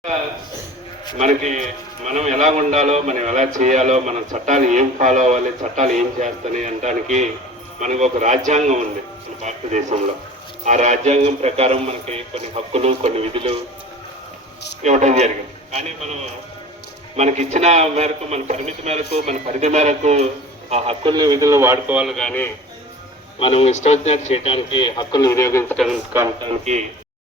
మనకి మనం ఎలా ఉండాలో, మనం ఎలా చేయాలో, మన చట్టాలు ఏం ఫాలో అవ్వాలి, చట్టాలు ఏం చేస్తాయి అనడానికి మనకు ఒక రాజ్యాంగం ఉంది మన భారతదేశంలో. ఆ రాజ్యాంగం ప్రకారం మనకి కొన్ని హక్కులు, కొన్ని విధులు ఇవ్వడం జరిగింది. కానీ మనకి ఇచ్చిన మేరకు, మన పరిమితి మేరకు, మన పరిధి మేరకు ఆ హక్కుల్ని, విధులను వాడుకోవాలి. కానీ మనం ఇష్టం వచ్చినట్టు చేయడానికి, హక్కులను వినియోగించడానికి